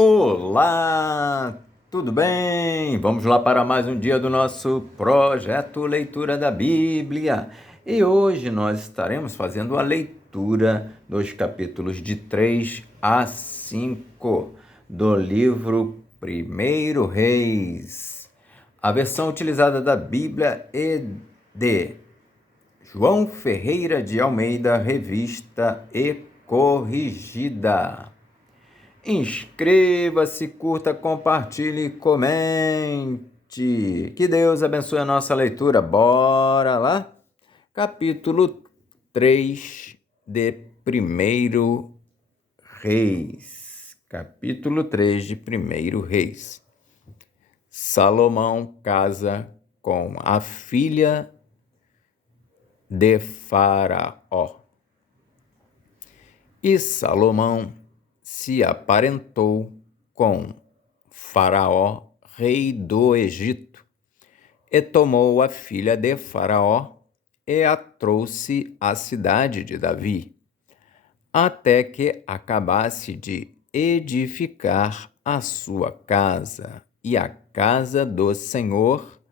Olá, tudo bem? Vamos lá para mais um dia do nosso projeto Leitura da Bíblia. E hoje nós estaremos fazendo a leitura dos capítulos de 3 a 5 do livro 1 Reis. A versão utilizada da Bíblia é de João Ferreira de Almeida, revista e corrigida. Inscreva-se, curta, compartilhe e comente. Que Deus abençoe a nossa leitura. Bora lá? Capítulo 3 de 1 Reis. Capítulo 3 de 1 Reis. Salomão casa com a filha de Faraó. E Salomão se aparentou com Faraó, rei do Egito, e tomou a filha de Faraó e a trouxe à cidade de Davi, até que acabasse de edificar a sua casa e a casa do Senhor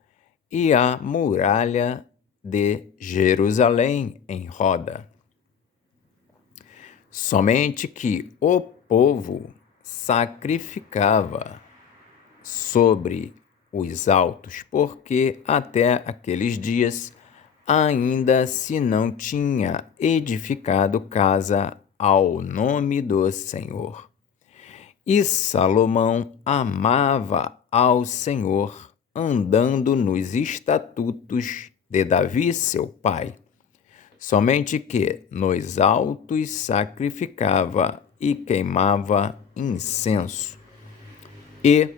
e a muralha de Jerusalém em roda. Somente que o povo sacrificava sobre os altos, porque até aqueles dias ainda se não tinha edificado casa ao nome do Senhor. E Salomão amava ao Senhor, andando nos estatutos de Davi, seu pai. Somente que nos altos sacrificava e queimava incenso. E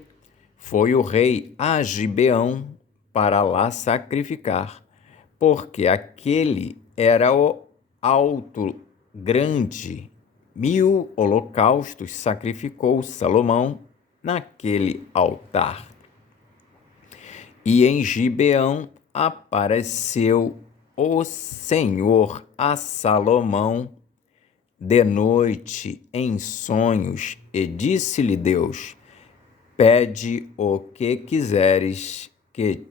foi o rei a Gibeão para lá sacrificar, porque aquele era o alto grande. 1000 holocaustos sacrificou Salomão naquele altar. E em Gibeão apareceu o Senhor a Salomão de noite em sonhos, e disse-lhe Deus: pede o que quiseres que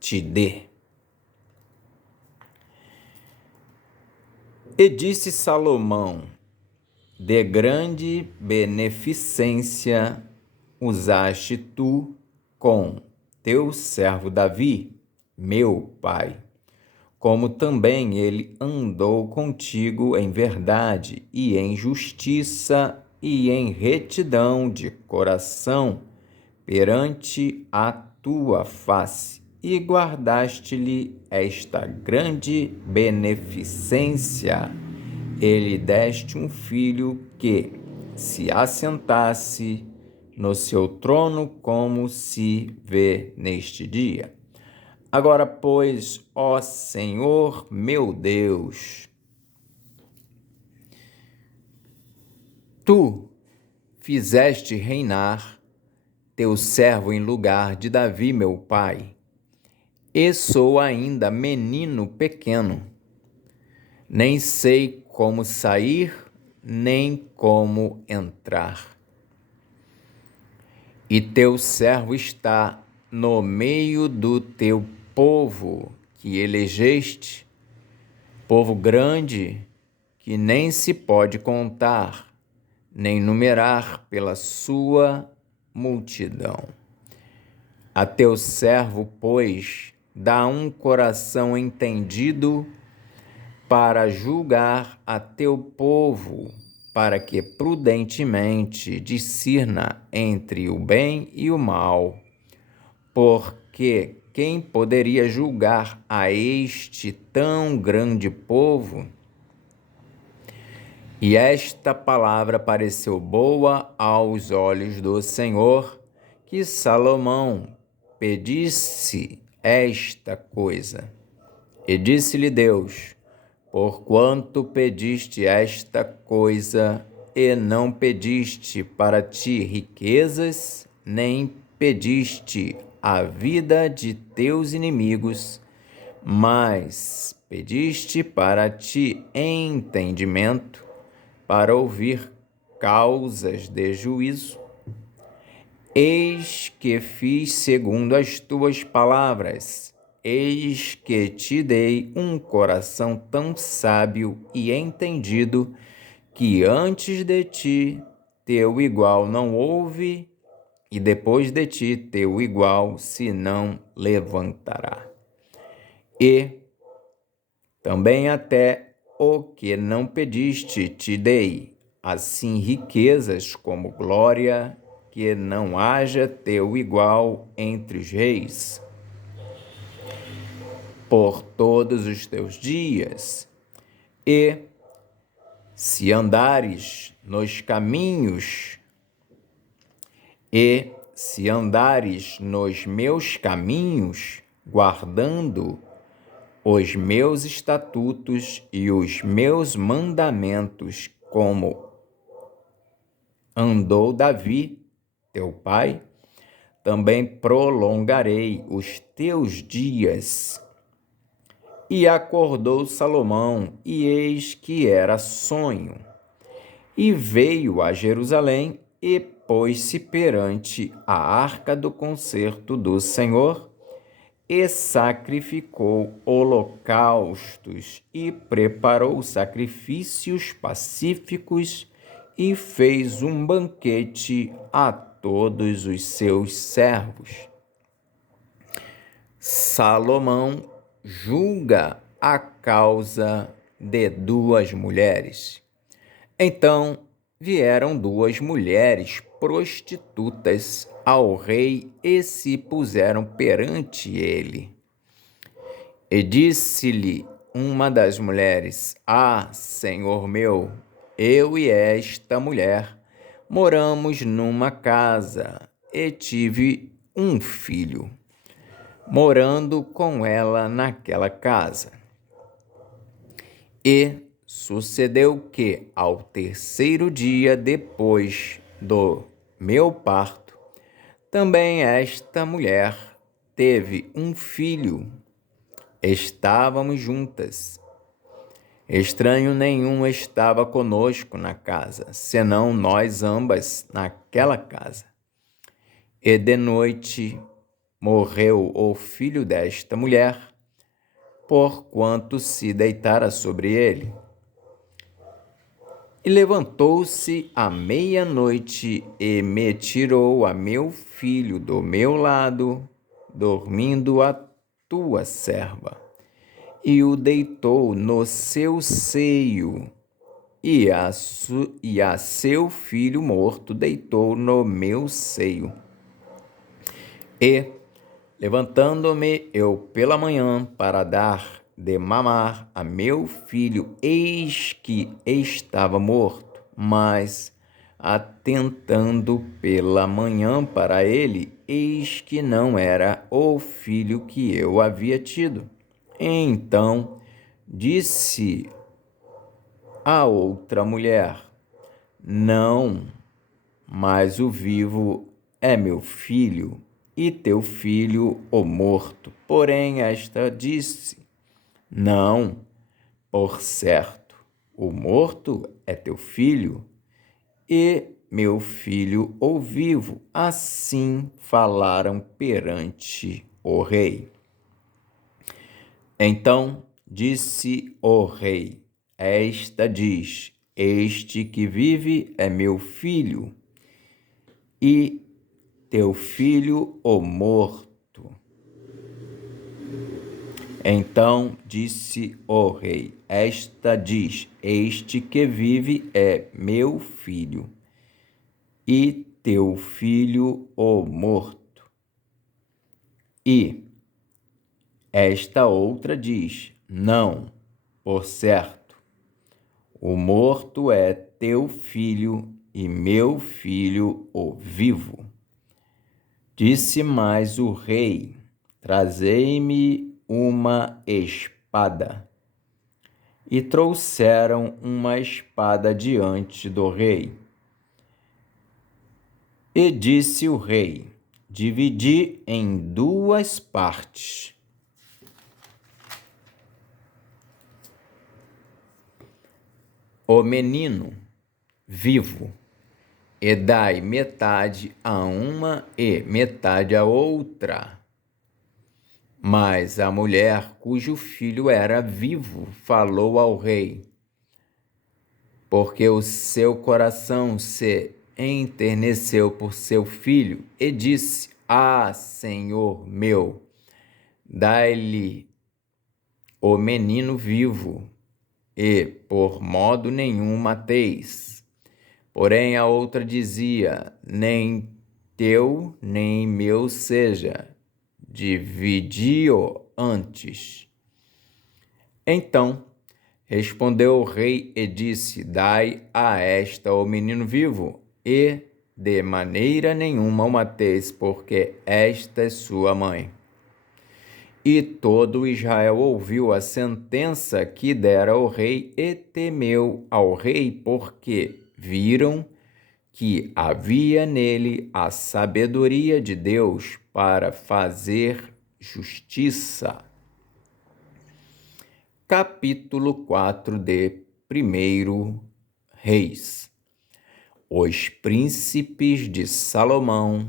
te dê. E disse Salomão: de grande beneficência usaste tu com teu servo Davi, meu pai, como também ele andou contigo em verdade e em justiça e em retidão de coração perante a tua face, e guardaste-lhe esta grande beneficência. Ele deste um filho que se assentasse no seu trono, como se vê neste dia. Agora, pois, ó Senhor meu Deus, tu fizeste reinar teu servo em lugar de Davi, meu pai, e sou ainda menino pequeno, nem sei como sair, nem como entrar. E teu servo está no meio do teu povo que elegeste, povo grande que nem se pode contar, nem numerar pela sua multidão. A teu servo, pois, dá um coração entendido para julgar a teu povo, para que prudentemente discirna entre o bem e o mal. Porque quem poderia julgar a este tão grande povo? E esta palavra pareceu boa aos olhos do Senhor, que Salomão pedisse esta coisa. E disse-lhe Deus: porquanto pediste esta coisa, e não pediste para ti riquezas, nem pediste a vida de teus inimigos, mas pediste para ti entendimento, para ouvir causas de juízo, Eis que fiz segundo as tuas palavras. Eis que te dei um coração tão sábio e entendido, que antes de ti teu igual não houve, e depois de ti teu igual se não levantará. E também até o que não pediste te dei, assim riquezas como glória, que não haja teu igual entre os reis, por todos os teus dias. E se andares nos caminhos, e se andares nos meus caminhos, guardando os meus estatutos e os meus mandamentos, como andou Davi, teu pai, também prolongarei os teus dias. E acordou Salomão, e eis que era sonho. E veio a Jerusalém, e pôs-se perante a arca do concerto do Senhor, e sacrificou holocaustos, e preparou sacrifícios pacíficos, e fez um banquete a todos os seus servos. Salomão julga a causa de duas mulheres. Então vieram duas mulheres prostitutas ao rei e se puseram perante ele. E disse-lhe uma das mulheres: Ah, senhor meu, eu e esta mulher moramos numa casa e tive um filho, morando com ela naquela casa. E sucedeu que, ao terceiro dia depois do meu parto, também esta mulher teve um filho. Estávamos juntas. Estranho nenhum estava conosco na casa, senão nós ambas naquela casa. E de noite morreu o filho desta mulher, porquanto se deitara sobre ele. E levantou-se à meia-noite e me tirou a meu filho do meu lado, dormindo a tua serva, e o deitou no seu seio, e a seu filho morto deitou no meu seio. E, levantando-me eu pela manhã para dar de mamar a meu filho, eis que estava morto, mas, atentando pela manhã para ele, eis que não era o filho que eu havia tido. Então disse a outra mulher: Não, mas o vivo é meu filho, e teu filho o morto. Porém esta disse: Não, por certo, o morto é teu filho, e meu filho o vivo. Assim falaram perante o rei. Então disse o rei: Esta diz: Este que vive é meu filho, e teu filho o morto. Então disse o rei: Esta diz: Este que vive é meu filho, e teu filho o morto. E esta outra diz: Não, por certo, o morto é teu filho, e meu filho o vivo. Disse mais o rei: Trazei-me uma espada. E trouxeram uma espada diante do rei. E disse o rei: Dividi em duas partes o menino vivo, e dai metade a uma e metade a outra. Mas a mulher, cujo filho era vivo, falou ao rei, porque o seu coração se enterneceu por seu filho, e disse: Ah, Senhor meu, dai-lhe o menino vivo, e por modo nenhum mateis. Porém a outra dizia: Nem teu, nem meu seja, dividi-o antes. Então respondeu o rei e disse: Dai a esta o menino vivo, e de maneira nenhuma o mateis, porque esta é sua mãe. E todo Israel ouviu a sentença que dera o rei e temeu ao rei, porque viram que havia nele a sabedoria de Deus para fazer justiça. Capítulo 4 de 1 Reis. Os príncipes de Salomão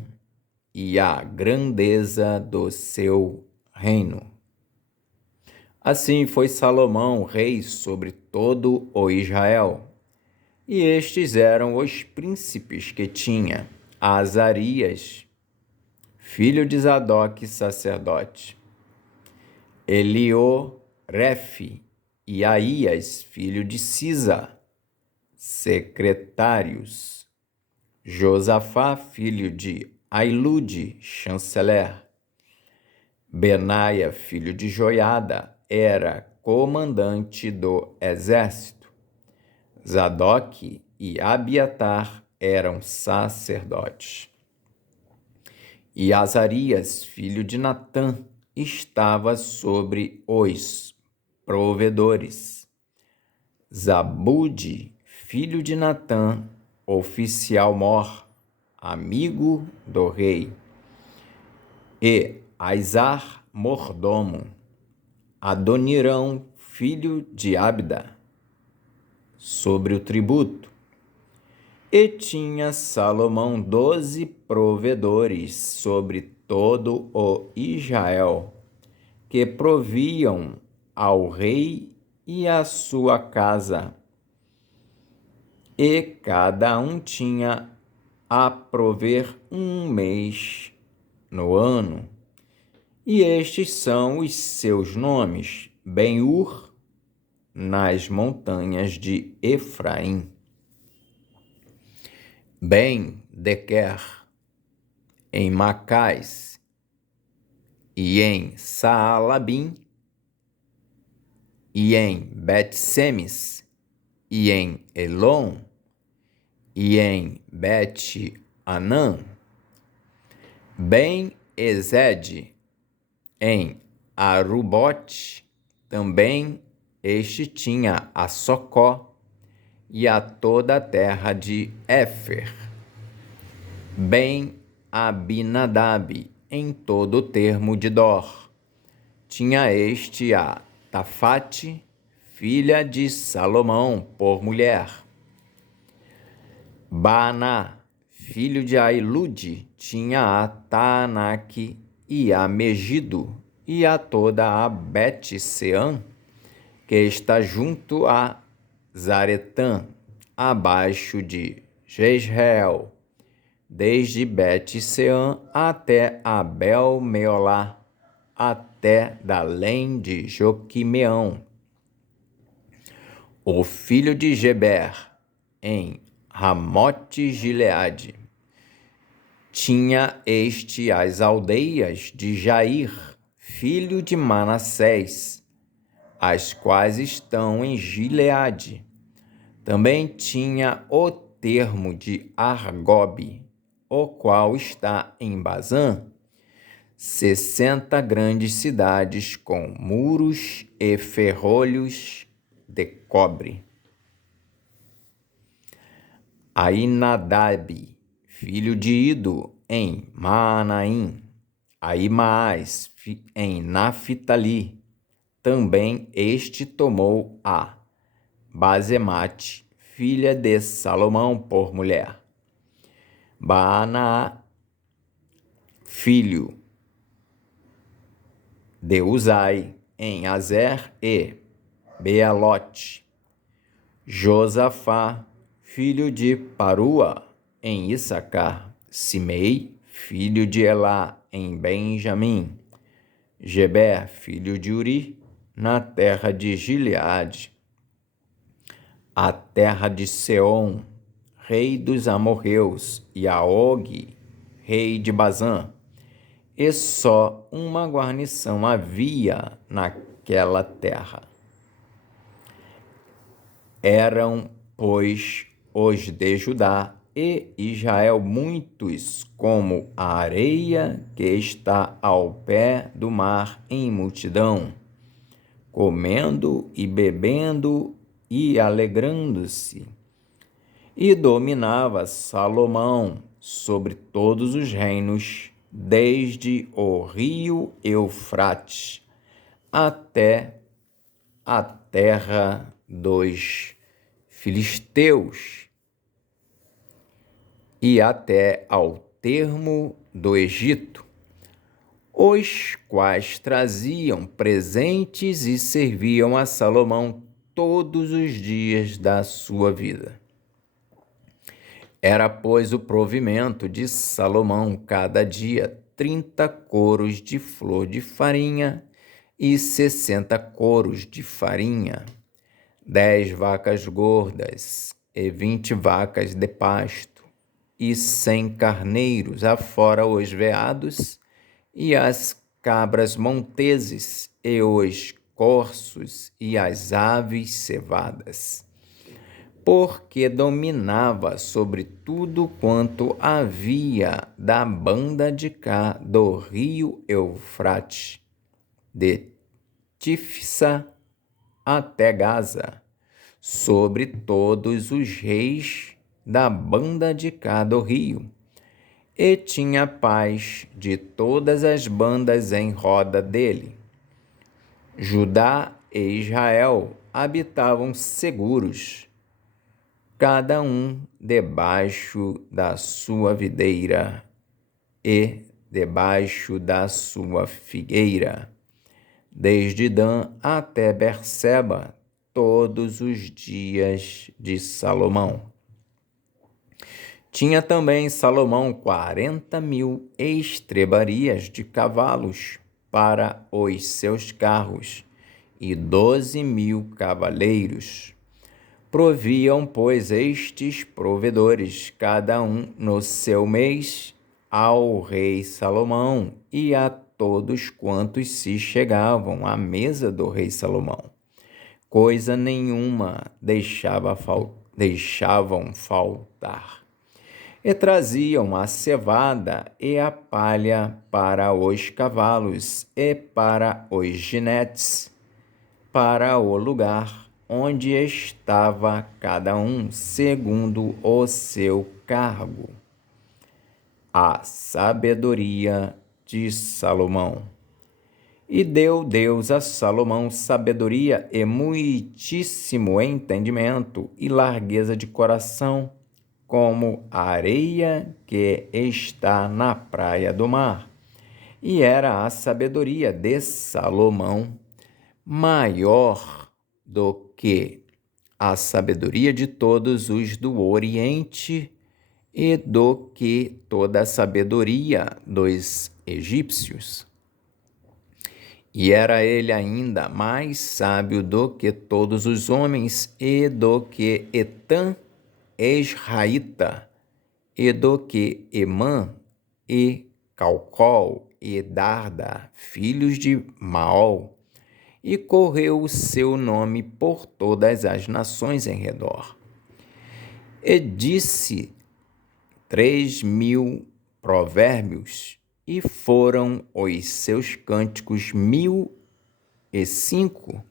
e a grandeza do seu reino. Assim foi Salomão rei sobre todo o Israel. E estes eram os príncipes que tinha: Azarias, filho de Zadok, sacerdote; Eliorefe e Aías, filho de Sisa, secretários; Josafá, filho de Ailude, chanceler; Benaia, filho de Joiada, era comandante do exército; Zadok e Abiatar eram sacerdotes. E Azarias, filho de Natã, estava sobre os provedores. Zabude, filho de Natã, oficial-mor, amigo do rei. E Aizar, mordomo. Adonirão, filho de Abda, sobre o tributo. E tinha Salomão 12 provedores sobre todo o Israel, que proviam ao rei e à sua casa. E cada um tinha a prover um mês no ano. E estes são os seus nomes: Ben-Ur, nas montanhas de Efraim; Ben-Dequer, em Macás, e em Saalabim, e em Bet-Semes, e em Elon, e em Bet-Anã; Ben-Ezed, em Arubote, também este tinha a Socó e a toda a terra de Éfer; Ben-Abinadab, em todo o termo de Dor, tinha este a Tafate, filha de Salomão, por mulher; Baaná, filho de Ailude, tinha a Taanaque e a Megido, e a toda a Bet-Seã, que está junto a Zaretã, abaixo de Jezreel, desde Bet-Seã até Abel-Meolá, até Dalém de Joquimeão. O filho de Geber, em Ramote-Gileade, tinha este as aldeias de Jair, filho de Manassés, as quais estão em Gileade. Também tinha o termo de Argobe, o qual está em Bazã, 60 grandes cidades com muros e ferrolhos de cobre. Ainadab, filho de Ido, em Maanaim; Aimaas, em Naphtali, também este tomou a Bazemate, filha de Salomão, por mulher. Baana, filho de Uzai, em Azer e Bealote. Josafá, filho de Parua, em Issacar. Simei, filho de Elá, em Benjamim. Geber, filho de Uri, na terra de Gileade. A terra de Seom, rei dos amorreus, e a Og, rei de Bazã. E só uma guarnição havia naquela terra. Eram, pois, os de Judá e Israel muitos, como a areia que está ao pé do mar em multidão, comendo e bebendo e alegrando-se. E dominava Salomão sobre todos os reinos, desde o rio Eufrates até a terra dos filisteus e até ao termo do Egito, os quais traziam presentes e serviam a Salomão todos os dias da sua vida. Era, pois, o provimento de Salomão cada dia 30 coros de flor de farinha e 60 coros de farinha, 10 vacas gordas e 20 vacas de pasto, e 100 carneiros, afora os veados e as cabras monteses, e os corços e as aves cevadas, porque dominava sobre tudo quanto havia da banda de cá do rio Eufrates, de Tifsa até Gaza, sobre todos os reis da banda de cá do rio, e tinha paz de todas as bandas em roda dele. Judá e Israel habitavam seguros, cada um debaixo da sua videira e debaixo da sua figueira, desde Dan até Berseba, todos os dias de Salomão. Tinha também Salomão 40.000 estrebarias de cavalos para os seus carros e 12.000 cavaleiros. Proviam, pois, estes provedores, cada um no seu mês, ao rei Salomão e a todos quantos se chegavam à mesa do rei Salomão. Coisa nenhuma deixavam faltar. E traziam a cevada e a palha para os cavalos e para os jinetes, para o lugar onde estava cada um segundo o seu cargo. A sabedoria de Salomão. E deu Deus a Salomão sabedoria e muitíssimo entendimento e largueza de coração, como a areia que está na praia do mar. E era a sabedoria de Salomão maior do que a sabedoria de todos os do Oriente e do que toda a sabedoria dos egípcios. E era ele ainda mais sábio do que todos os homens, e do que Etã, Esraíta, e do que Emã, e Calcol, e Darda, filhos de Maol. E correu o seu nome por todas as nações em redor. E disse 3.000 provérbios, e foram os seus cânticos 1.005.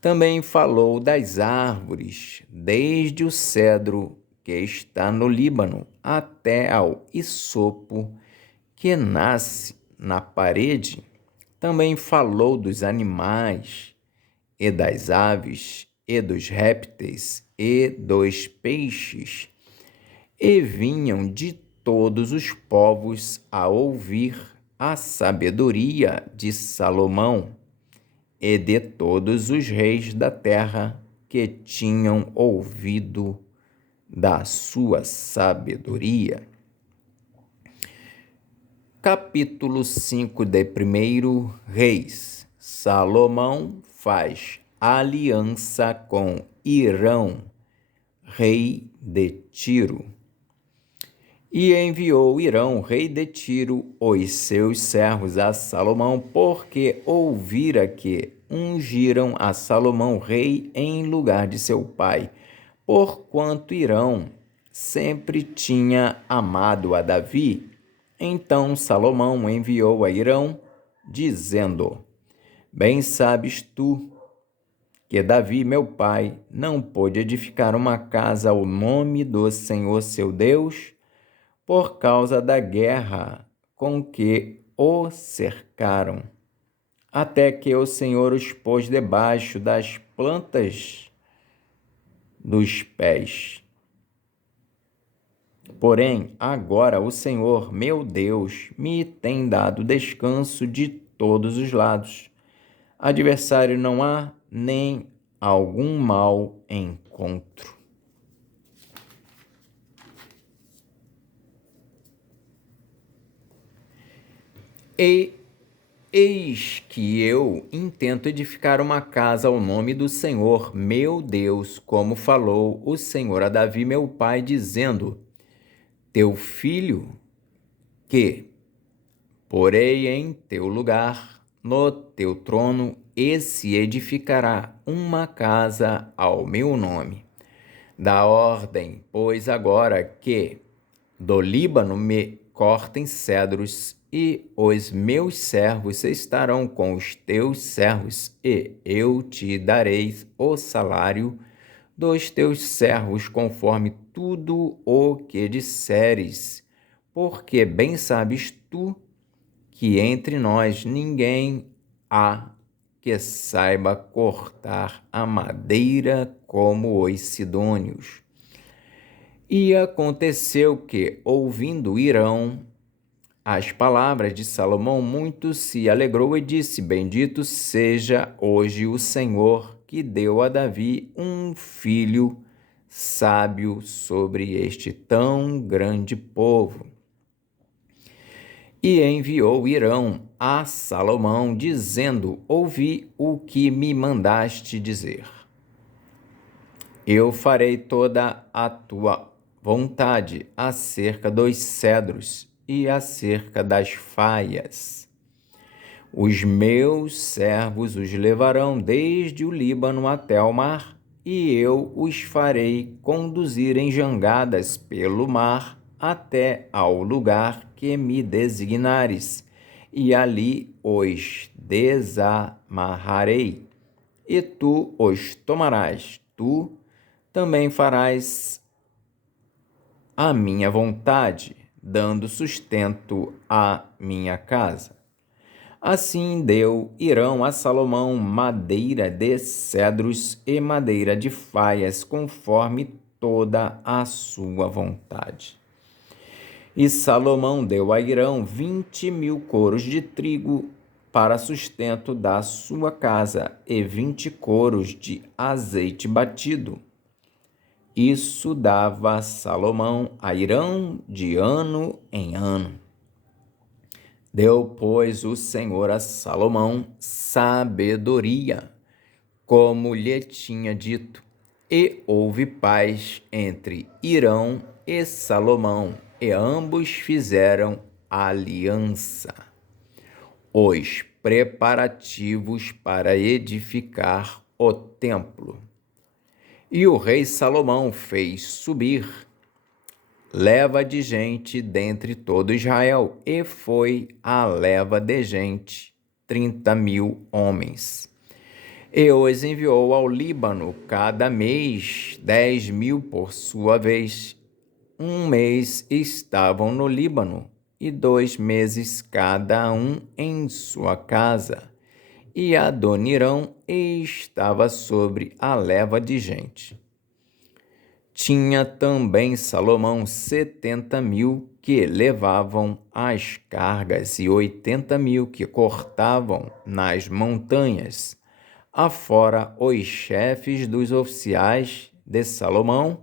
Também falou das árvores, desde o cedro que está no Líbano até ao isopo que nasce na parede. Também falou dos animais, e das aves, e dos répteis, e dos peixes, e vinham de todos os povos a ouvir a sabedoria de Salomão e de todos os reis da terra que tinham ouvido da sua sabedoria. Capítulo 5 de 1 Reis. Salomão faz aliança com Hirão, rei de Tiro. E enviou Hirão, rei de Tiro, os seus servos a Salomão, porque ouvira que ungiram a Salomão rei em lugar de seu pai, porquanto Hirão sempre tinha amado a Davi. Então Salomão enviou a Hirão, dizendo: Bem sabes tu que Davi, meu pai, não pôde edificar uma casa ao nome do Senhor seu Deus, por causa da guerra com que o cercaram, até que o Senhor os pôs debaixo das plantas dos pés. Porém, agora o Senhor, meu Deus, me tem dado descanso de todos os lados. Adversário não há, nem algum mal encontro. E eis que eu intento edificar uma casa ao nome do Senhor, meu Deus, como falou o Senhor a Davi, meu pai, dizendo: Teu filho, que porei em teu lugar, no teu trono, esse edificará uma casa ao meu nome. Dá ordem, pois, agora que do Líbano me cortem cedros, e os meus servos estarão com os teus servos, e eu te darei o salário dos teus servos, conforme tudo o que disseres, porque bem sabes tu que entre nós ninguém há que saiba cortar a madeira como os sidônios. E aconteceu que, ouvindo Hirão as palavras de Salomão, muito se alegrou e disse: Bendito seja hoje o Senhor, que deu a Davi um filho sábio sobre este tão grande povo. E enviou Hirão a Salomão, dizendo: Ouvi o que me mandaste dizer. Eu farei toda a tua vontade acerca dos cedros e acerca das faias. Os meus servos os levarão desde o Líbano até ao mar, e eu os farei conduzir em jangadas pelo mar até ao lugar que me designares, e ali os desamarrarei, e tu os tomarás. Tu também farás a minha vontade, dando sustento à minha casa. Assim deu Hirão a Salomão madeira de cedros e madeira de faias, conforme toda a sua vontade. E Salomão deu a Hirão 20.000 coros de trigo para sustento da sua casa, e 20 coros de azeite batido. Isso dava Salomão a Hirão de ano em ano. Deu, pois, o Senhor a Salomão sabedoria, como lhe tinha dito, e houve paz entre Hirão e Salomão, e ambos fizeram aliança. Os preparativos para edificar o templo. E o rei Salomão fez subir leva de gente dentre todo Israel, e foi a leva de gente 30.000 homens. E os enviou ao Líbano, cada mês 10.000 por sua vez. Um mês estavam no Líbano, e 2 meses cada um em sua casa. E Adonirão estava sobre a leva de gente. Tinha também Salomão 70.000 que levavam as cargas e 80.000 que cortavam nas montanhas, afora os chefes dos oficiais de Salomão,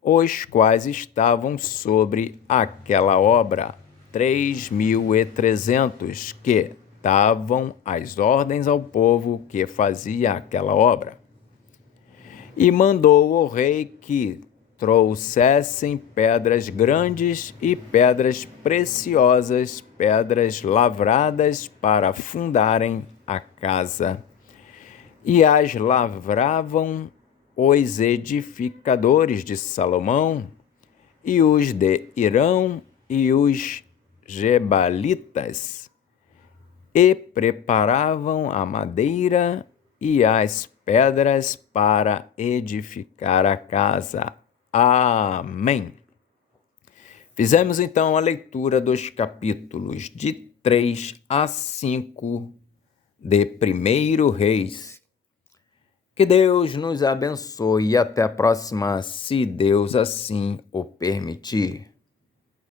os quais estavam sobre aquela obra, 3.300 que davam as ordens ao povo que fazia aquela obra. E mandou o rei que trouxessem pedras grandes e pedras preciosas, pedras lavradas para fundarem a casa. E as lavravam os edificadores de Salomão, e os de Irão e os gebalitas, e preparavam a madeira e as pedras para edificar a casa. Amém. Fizemos então a leitura dos capítulos de 3 a 5 de 1 Reis. Que Deus nos abençoe e até a próxima, se Deus assim o permitir.